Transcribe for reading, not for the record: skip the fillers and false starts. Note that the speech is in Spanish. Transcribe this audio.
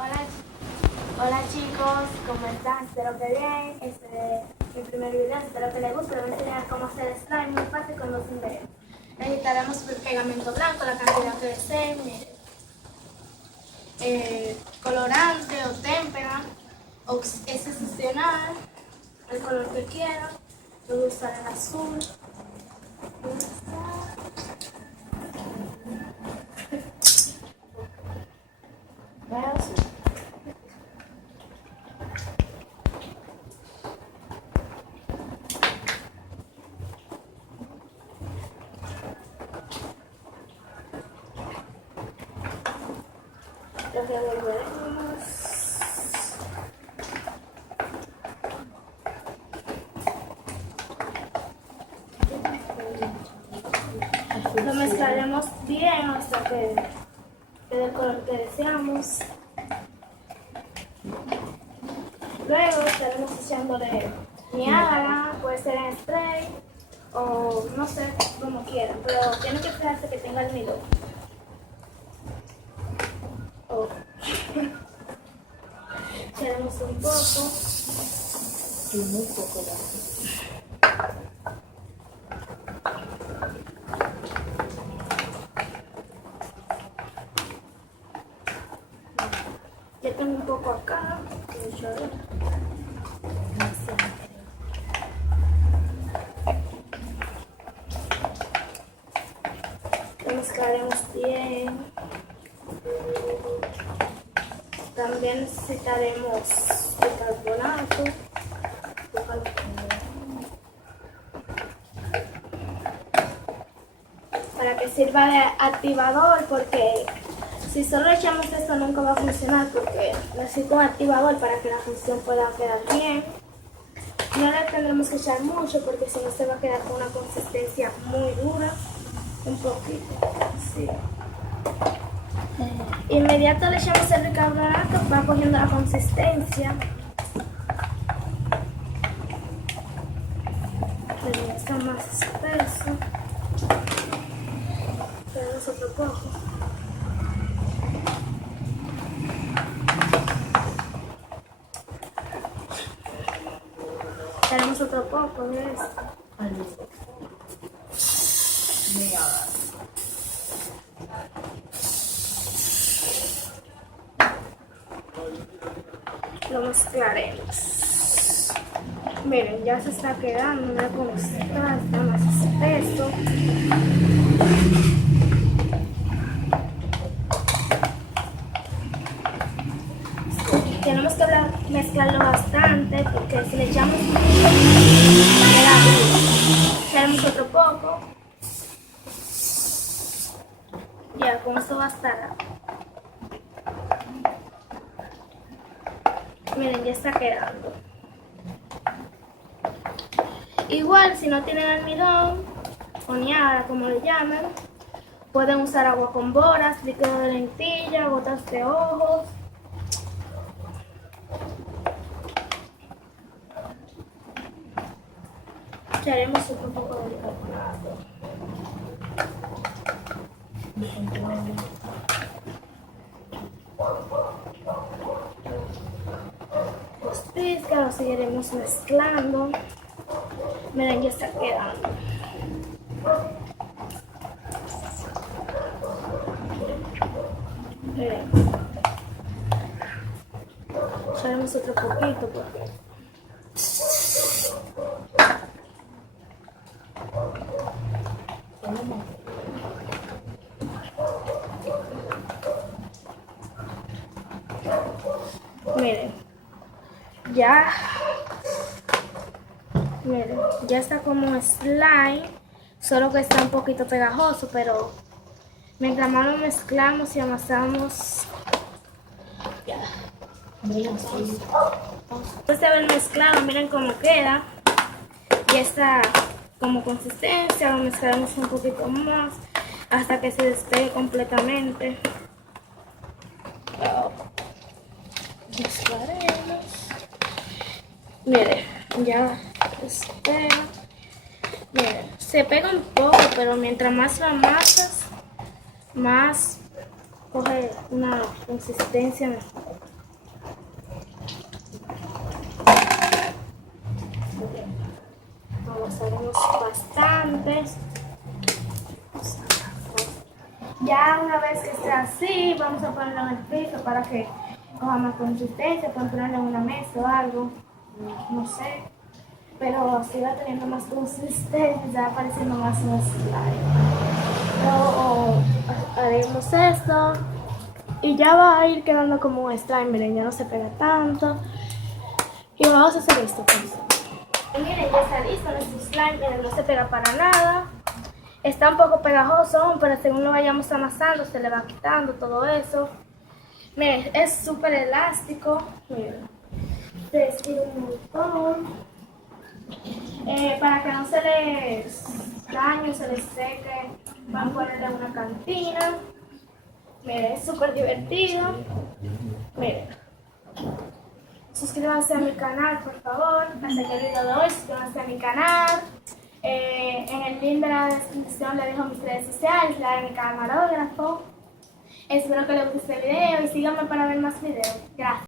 Hola, hola chicos, ¿cómo están? Espero que bien. Este es mi primer video, espero que les guste. Les voy a enseñar cómo hacer slime muy fácil con 2 ingredientes. Necesitaremos pegamento blanco, la cantidad que deseen, miren. Colorante o témpera, es opcional, el color que quieran. Yo voy a usar el azul. Lo revolveremos. Lo mezclaremos bien hasta que quede el color que deseamos. Luego estaremos echándole Niágara, puede ser en spray o no sé, como quieran, pero tienen que fijarse que tenga almidón. Oh. Echaremos un poco. Y muy poco de Ya tengo un poco acá. Lo mezclaremos bien. También necesitaremos bicarbonato. Para que sirva de activador, porque si solo echamos esto nunca va a funcionar, porque necesito un activador para que la función pueda quedar bien. No le tendremos que echar mucho porque si no se va a quedar con una consistencia muy dura. Un poquito, sí. Inmediato le echamos el bicarbonato, va cogiendo la consistencia. Le está más espeso. Tenemos otro poco. Tenemos otro poco de esto. almidón. Lo mezclaremos. Miren, ya se está quedando, mira cómo está más espeso. Tenemos que mezclarlo bastante porque si le echamos mucho, queda duro. Echaremos otro poco. Ya, con esto bastará. Miren, ya está quedando. Igual, si no tienen almidón o niágara, como le llaman, pueden usar agua con boras, líquido de lentilla, gotas de ojos. Echaremos un poco de bicarbonato. Los pizcas los seguiremos mezclando. Miren, ya está quedando. Miren. Echaremos otro poquito porque miren, ya está como slime, solo que está un poquito pegajoso, pero mientras más lo mezclamos y amasamos, ya. Después de haber mezclado, miren cómo queda. Ya está como consistencia, lo mezclamos un poquito más hasta que se despegue completamente. Mezclaremos. Miren, ya espera. Miren, se pega un poco, pero mientras más lo amasas, más coge una consistencia mejor. antes. Ya una vez que esté así, vamos a ponerlo en el piso para que coja más consistencia, pueden ponerlo en una mesa o algo, no sé. Pero así va teniendo más consistencia, ya va apareciendo más un slime. Luego haremos esto y ya va a ir quedando como un slime, miren, ya no se pega tanto. Y vamos a hacer esto pues. Y miren, ya está listo nuestro slime, miren, no se pega para nada. Está un poco pegajoso, pero según lo vayamos amasando se le va quitando todo eso. Miren, es súper elástico. Miren, se estira un montón. Para que no se les dañe, se les seque, van a ponerle una cantina. Miren, es súper divertido. Miren. Suscríbanse a mi canal, por favor. Hasta que el video de hoy, suscríbanse a mi canal. En el link de la descripción les dejo mis redes sociales, la de mi camarógrafo. Espero que les guste este video y síganme para ver más videos. Gracias.